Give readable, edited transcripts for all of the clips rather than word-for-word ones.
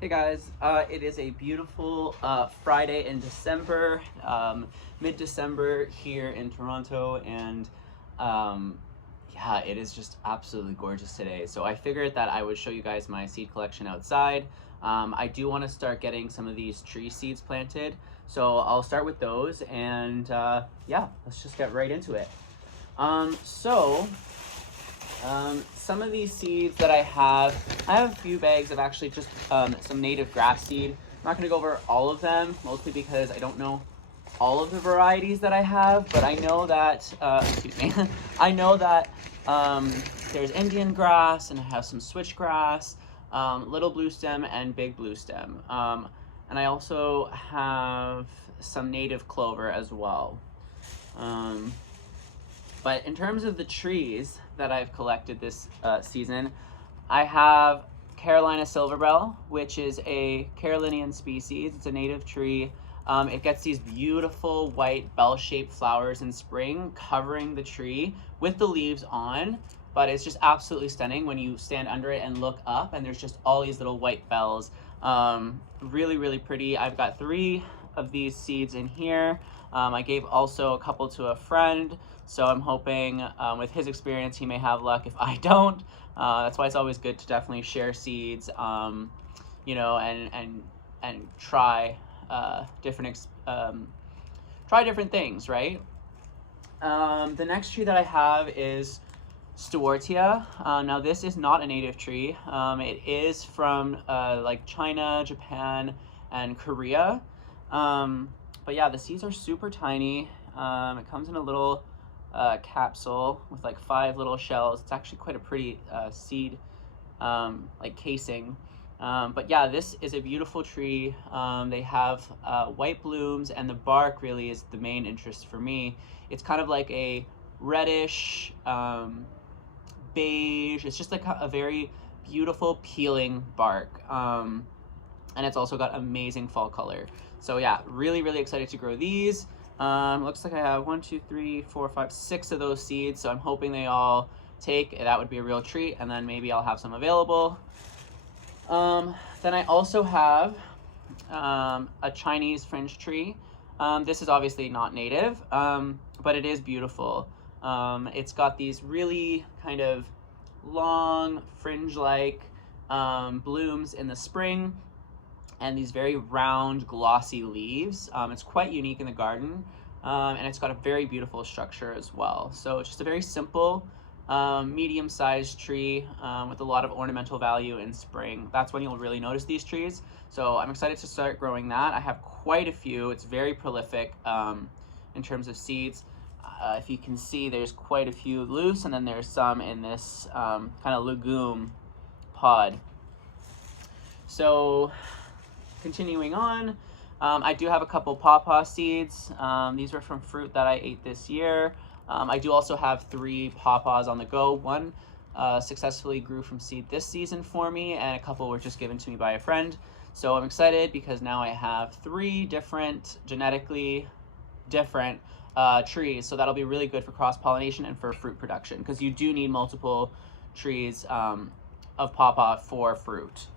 Hey guys, it is a beautiful Friday in December, mid-December here in Toronto, and um, yeah, it is just absolutely gorgeous today. So I figured that I would show you guys my seed collection outside. I do want to start getting some of these tree seeds planted, so I'll start with those, and yeah, let's just get right into it. So some of these seeds that I have a few bags of actually just some native grass seed. I'm not going to go over all of them, mostly because I don't know all of the varieties that I have, but I know that, excuse me, I know that there's Indian grass, and I have some switchgrass, little blue stem, and big blue stem. And I also have some native clover as well. Um, but in terms of the trees that I've collected this season, I have Carolina silverbell, which is a Carolinian species. It's a native tree. It gets these beautiful white bell-shaped flowers in spring covering the tree with the leaves on, but it's just absolutely stunning when you stand under it and look up, and there's just all these little white bells. Really, really pretty. I've got 3 of these seeds in here. I gave also a couple to a friend, so I'm hoping with his experience he may have luck if I don't. That's why it's always good to definitely share seeds, you know, and try try different things, right? The next tree that I have is Stewartia. Now this is not a native tree. It is from like China, Japan, and Korea. But yeah, the seeds are super tiny. It comes in a little capsule with like 5 little shells. It's actually quite a pretty seed like casing. But yeah, this is a beautiful tree. They have white blooms, and the bark really is the main interest for me. It's kind of like a reddish beige. It's just like a very beautiful peeling bark. And it's also got amazing fall color. So yeah, really, really excited to grow these. Looks like I have 1, 2, 3, 4, 5, 6 of those seeds. So I'm hoping they all take. That would be a real treat. And then maybe I'll have some available. Then I also have a Chinese fringe tree. This is obviously not native, but it is beautiful. It's got these really kind of long fringe-like blooms in the spring, and these very round, glossy leaves. It's quite unique in the garden, and it's got a very beautiful structure as well. So it's just a very simple, medium-sized tree with a lot of ornamental value in spring. That's when you'll really notice these trees. So I'm excited to start growing that. I have quite a few. It's very prolific in terms of seeds. If you can see, there's quite a few loose, and then there's some in this kind of legume pod. So continuing on, I do have a couple pawpaw seeds. These were from fruit that I ate this year. I do also have 3 pawpaws on the go. One successfully grew from seed this season for me, and a couple were just given to me by a friend. So I'm excited because now I have 3 different, genetically different trees. So that'll be really good for cross-pollination and for fruit production, because you do need multiple trees of pawpaw for fruit.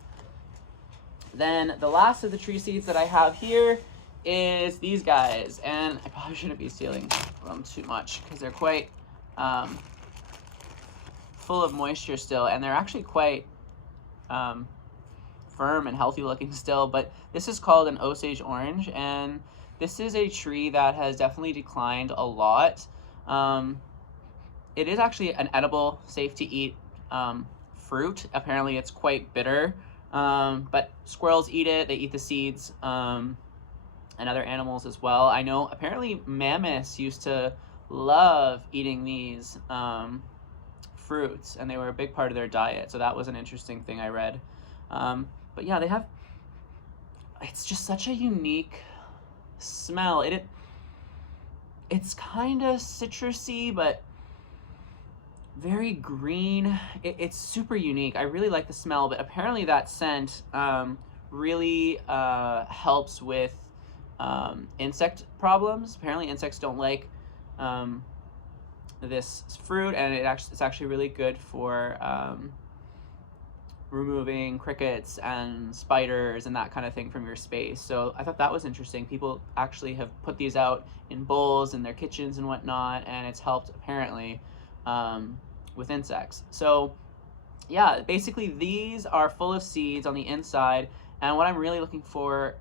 Then the last of the tree seeds that I have here is these guys, and I probably shouldn't be stealing them too much because they're quite full of moisture still, and they're actually quite firm and healthy looking still. But this is called an Osage orange, and this is a tree that has definitely declined a lot. It is actually an edible, safe to eat fruit. Apparently it's quite bitter, but squirrels eat it. They eat the seeds, and other animals as well. I know apparently mammoths used to love eating these fruits, and they were a big part of their diet. So that was an interesting thing I read. But yeah, it's just such a unique smell. It's kind of citrusy, but very green. It's super unique. I really like the smell, but apparently that scent really helps with insect problems. Apparently insects don't like this fruit, and it's actually really good for removing crickets and spiders and that kind of thing from your space. So I thought that was interesting. People actually have put these out in bowls in their kitchens and whatnot, and it's helped apparently with insects. So yeah, basically these are full of seeds on the inside, and what I'm really looking for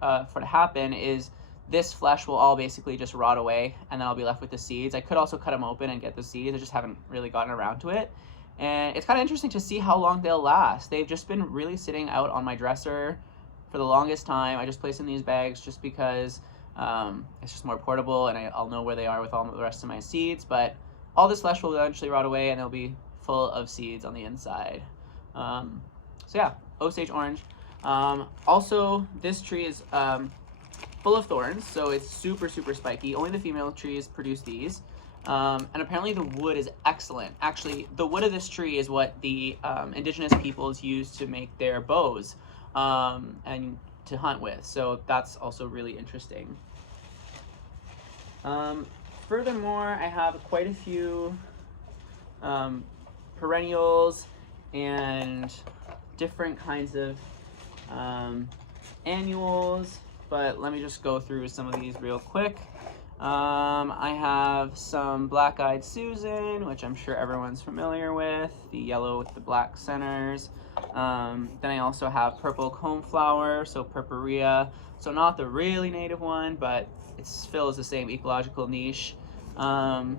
to happen is this flesh will all basically just rot away, and then I'll be left with the seeds. I could also cut them open and get the seeds. I just haven't really gotten around to it. And it's kind of interesting to see how long they'll last. They've just been really sitting out on my dresser for the longest time. I just place in these bags just because it's just more portable, and I'll know where they are with all the rest of my seeds. But all this flesh will eventually rot away, and they'll be full of seeds on the inside. So yeah, Osage orange. Also, this tree is full of thorns, so it's super, super spiky. Only the female trees produce these. And apparently the wood is excellent. Actually, the wood of this tree is what the indigenous peoples use to make their bows and to hunt with. So that's also really interesting. Furthermore, I have quite a few perennials and different kinds of annuals, but let me just go through some of these real quick. I have some Black-Eyed Susan, which I'm sure everyone's familiar with, the yellow with the black centers. Then I also have purple coneflower, so Purpurea. So not the really native one, but it fills the same ecological niche. And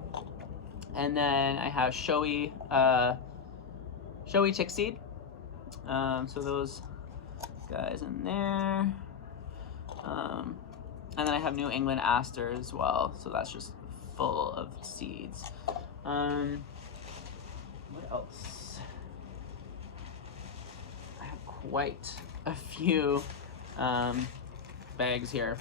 then I have showy chickseed. So those guys in there. And then I have New England aster as well, so that's just full of seeds. What else? I have quite a few bags here.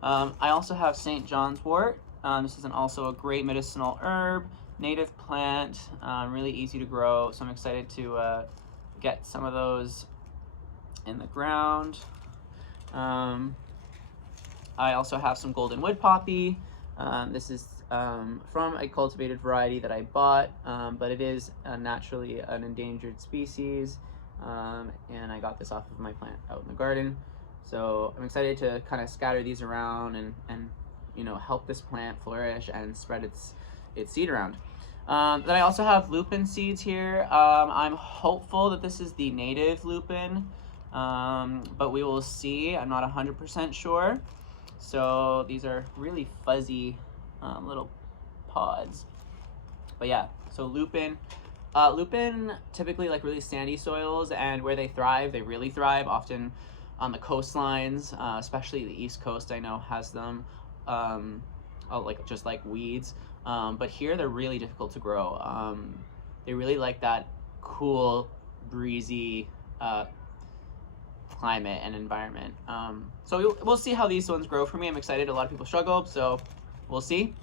I also have St. John's wort. This is also a great medicinal herb, native plant, really easy to grow, so I'm excited to get some of those in the ground. I also have some golden wood poppy. This is from a cultivated variety that I bought, but it is naturally an endangered species, and I got this off of my plant out in the garden. So I'm excited to kind of scatter these around and you know, help this plant flourish and spread its seed around. Then I also have lupin seeds here. I'm hopeful that this is the native lupin, but we will see. I'm not 100% sure. So these are really fuzzy little pods. But yeah, so lupin. Lupin typically like really sandy soils, and where they really thrive often on the coastlines, especially the East Coast I know has them, just like weeds. But here they're really difficult to grow. They really like that cool, breezy climate and environment. So we'll see how these ones grow for me. I'm excited. A lot of people struggle, so we'll see.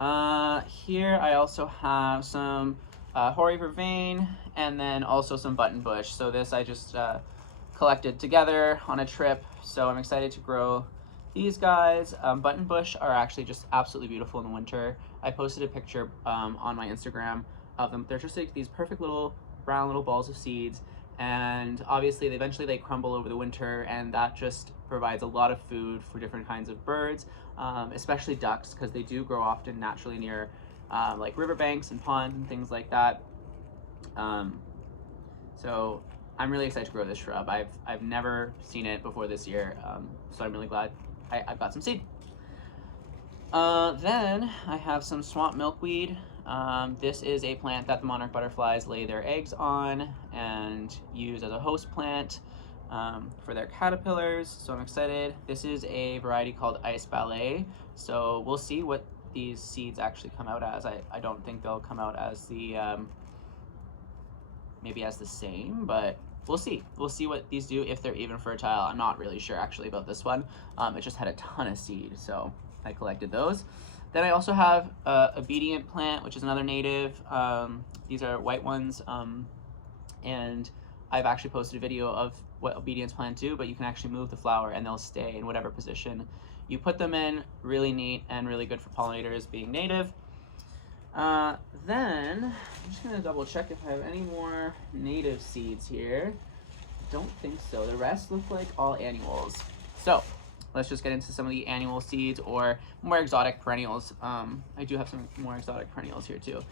Here I also have some hoary vervain, and then also some buttonbush. So this I just collected together on a trip, so I'm excited to grow these guys. Buttonbush are actually just absolutely beautiful in the winter. I posted a picture on my Instagram of them. They're just like these perfect little brown little balls of seeds, and obviously eventually they crumble over the winter, and that just provides a lot of food for different kinds of birds, especially ducks, because they do grow often naturally near like riverbanks and ponds and things like that. So I'm really excited to grow this shrub. I've never seen it before this year, so I'm really glad I've got some seed. Then I have some swamp milkweed. This is a plant that the monarch butterflies lay their eggs on and use as a host plant for their caterpillars, so I'm excited. This is a variety called Ice Ballet, so we'll see what these seeds actually come out as. I don't think they'll come out as the maybe as the same, but we'll see. We'll see what these do, if they're even fertile. I'm not really sure actually about this one. It just had a ton of seed, so I collected those. Then I also have Obedient plant, which is another native. These are white ones, and I've actually posted a video of what Obedience plants do, but you can actually move the flower and they'll stay in whatever position you put them in. Really neat and really good for pollinators being native. Then I'm just gonna double check if I have any more native seeds here. Don't think so. The rest look like all annuals. So let's just get into some of the annual seeds or more exotic perennials. I do have some more exotic perennials here too.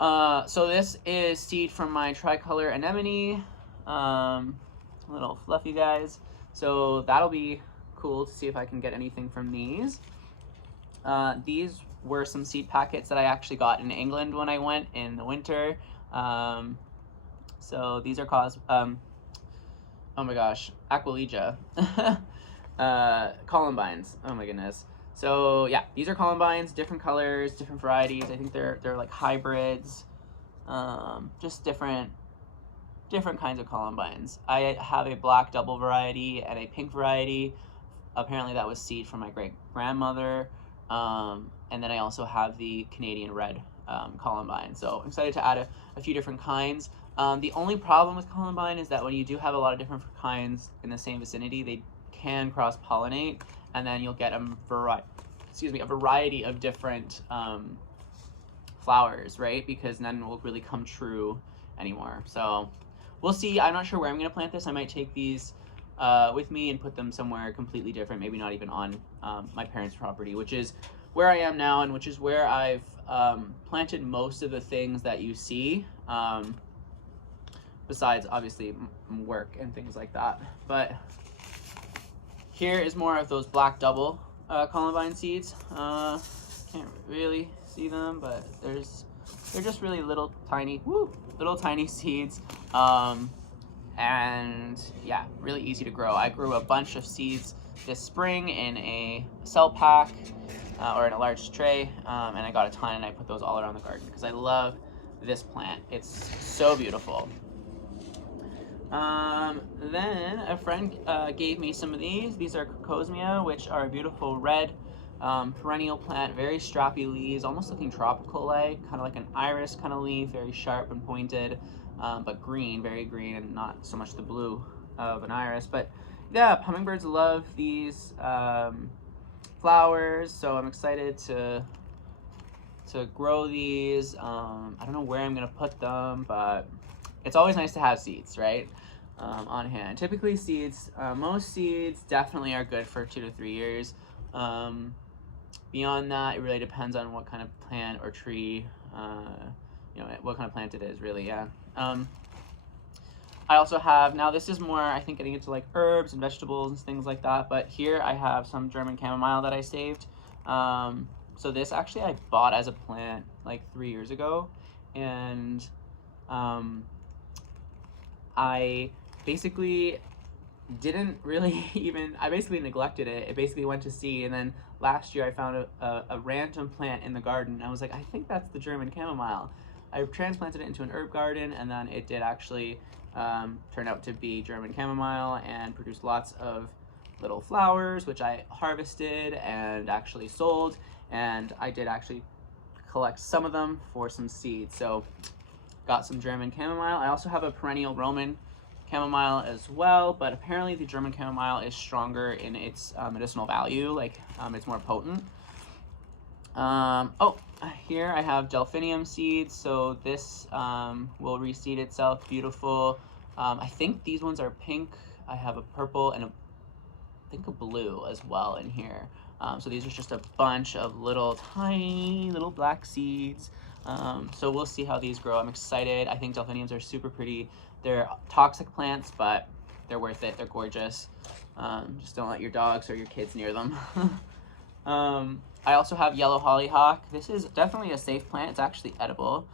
So this is seed from my tricolor anemone, little fluffy guys. So that'll be cool to see if I can get anything from these. These were some seed packets that I actually got in England when I went in the winter. So these are oh my gosh, Aquilegia. Columbines, oh my goodness. So yeah, these are columbines, different colors, different varieties. I think they're like hybrids, just different kinds of columbines. I have a black double variety and a pink variety. Apparently that was seed from my great grandmother. And then I also have the Canadian red columbine. So I'm excited to add a few different kinds. The only problem with columbine is that when you do have a lot of different kinds in the same vicinity, they can cross-pollinate, and then you'll get a variety of different flowers, right? Because none will really come true anymore. So we'll see. I'm not sure where I'm going to plant this. I might take these with me and put them somewhere completely different, maybe not even on my parents' property, which is where I am now and which is where I've planted most of the things that you see, besides obviously work and things like that. But here is more of those black double columbine seeds. Can't really see them, but they're just really little tiny seeds. And yeah, really easy to grow. I grew a bunch of seeds this spring in a cell pack or in a large tray, and I got a ton and I put those all around the garden because I love this plant. It's so beautiful. Then a friend gave me some of these. These are Cocosmia, which are a beautiful red perennial plant, very strappy leaves, almost looking tropical-like, kind of like an iris kind of leaf, very sharp and pointed, but green, very green, and not so much the blue of an iris. But yeah, hummingbirds love these flowers, so I'm excited to grow these. I don't know where I'm gonna put them, but it's always nice to have seeds, right? On hand. Typically seeds, most seeds definitely are good for 2 to 3 years. Beyond that, it really depends on what kind of plant or tree, what kind of plant it is, really, yeah. I also have, now this is more, I think, getting into like herbs and vegetables and things like that, but here I have some German chamomile that I saved. So this actually I bought as a plant like 3 years ago, and I basically didn't really I basically neglected it. It basically went to seed, and then last year I found a random plant in the garden, and I was like, I think that's the German chamomile. I transplanted it into an herb garden, and then it did actually turn out to be German chamomile and produced lots of little flowers, which I harvested and actually sold, and I did actually collect some of them for some seeds. So got some German chamomile. I also have a perennial Roman chamomile as well, but apparently the German chamomile is stronger in its medicinal value, like it's more potent. Oh, here I have delphinium seeds, so this will reseed itself, beautiful. I think these ones are pink. I have a purple and I think a blue as well in here. So these are just a bunch of little tiny little black seeds. So we'll see how these grow. I'm excited. I think delphiniums are super pretty. They're toxic plants, but they're worth it. They're gorgeous. Just don't let your dogs or your kids near them. I also have yellow hollyhock. This is definitely a safe plant. It's actually edible.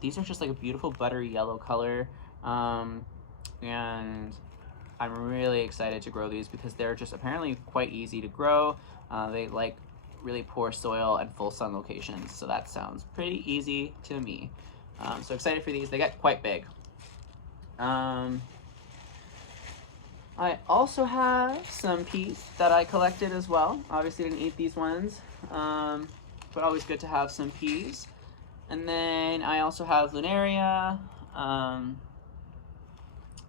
These are just like a beautiful buttery yellow color. And I'm really excited to grow these because they're just apparently quite easy to grow. They like really poor soil and full sun locations, so that sounds pretty easy to me. So excited for these. They get quite big. I also have some peas that I collected as well. Obviously didn't eat these ones, but always good to have some peas. And then I also have Lunaria.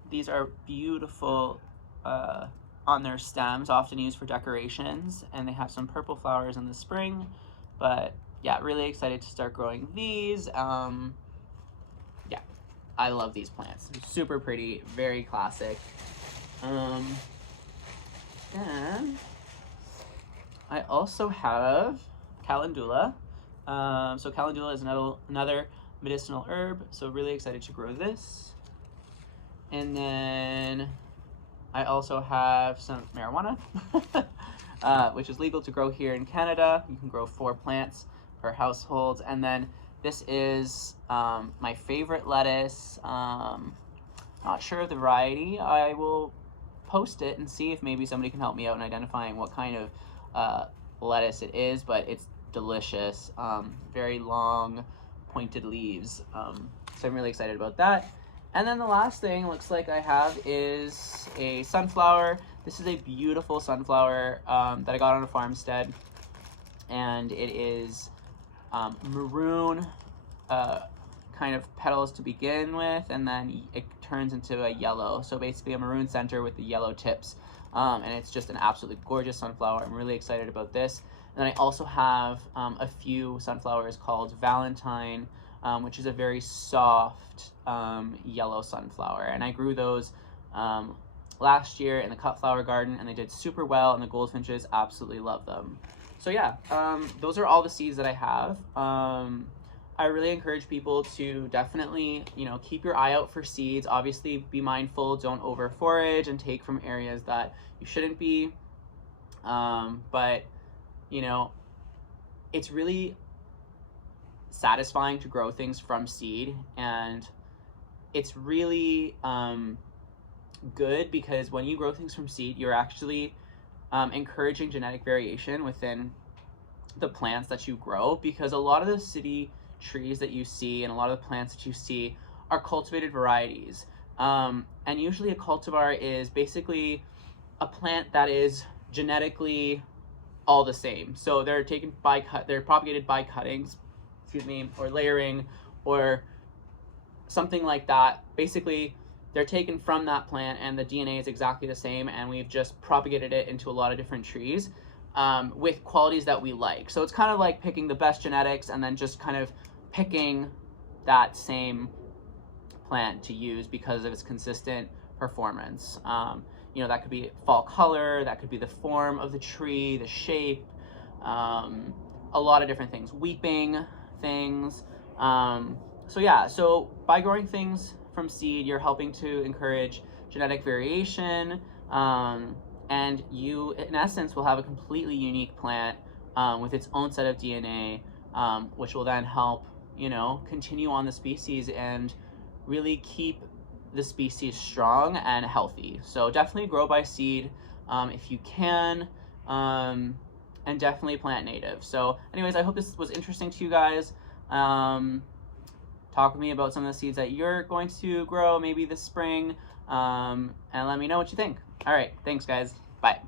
These are beautiful on their stems, often used for decorations, and they have some purple flowers in the spring. But yeah, really excited to start growing these. Yeah, I love these plants. Super pretty, very classic. Then I also have calendula. So calendula is another medicinal herb, so really excited to grow this. And then I also have some marijuana, which is legal to grow here in Canada. You can grow 4 plants per household. And then this is my favorite lettuce. Not sure of the variety. I will post it and see if maybe somebody can help me out in identifying what kind of lettuce it is, but it's delicious. Very long, pointed leaves. So I'm really excited about that. And then the last thing looks like I have is a sunflower. This is a beautiful sunflower that I got on a farmstead, and it is maroon kind of petals to begin with, and then it turns into a yellow. So basically a maroon center with the yellow tips. And it's just an absolutely gorgeous sunflower. I'm really excited about this. And then I also have a few sunflowers called Valentine, which is a very soft yellow sunflower. And I grew those last year in the cut flower garden, and they did super well, and the goldfinches absolutely love them. So yeah, those are all the seeds that I have. I really encourage people to definitely, keep your eye out for seeds. Obviously, be mindful, don't over forage and take from areas that you shouldn't be. But, it's really satisfying to grow things from seed, and it's really good because when you grow things from seed, you're actually encouraging genetic variation within the plants that you grow, because a lot of the city trees that you see and a lot of the plants that you see are cultivated varieties. And usually a cultivar is basically a plant that is genetically all the same. So they're they're propagated by cuttings, or layering, or something like that. Basically, they're taken from that plant and the DNA is exactly the same, and we've just propagated it into a lot of different trees with qualities that we like. So it's kind of like picking the best genetics and then just kind of picking that same plant to use because of its consistent performance. That could be fall color, that could be the form of the tree, the shape, a lot of different things, weeping things. So by growing things from seed, you're helping to encourage genetic variation, and you, in essence, will have a completely unique plant with its own set of DNA, which will then help, continue on the species and really keep the species strong and healthy. So definitely grow by seed if you can, and definitely plant native. So anyways, I hope this was interesting to you guys. Talk with me about some of the seeds that you're going to grow maybe this spring, and let me know what you think. All right, thanks guys. Bye.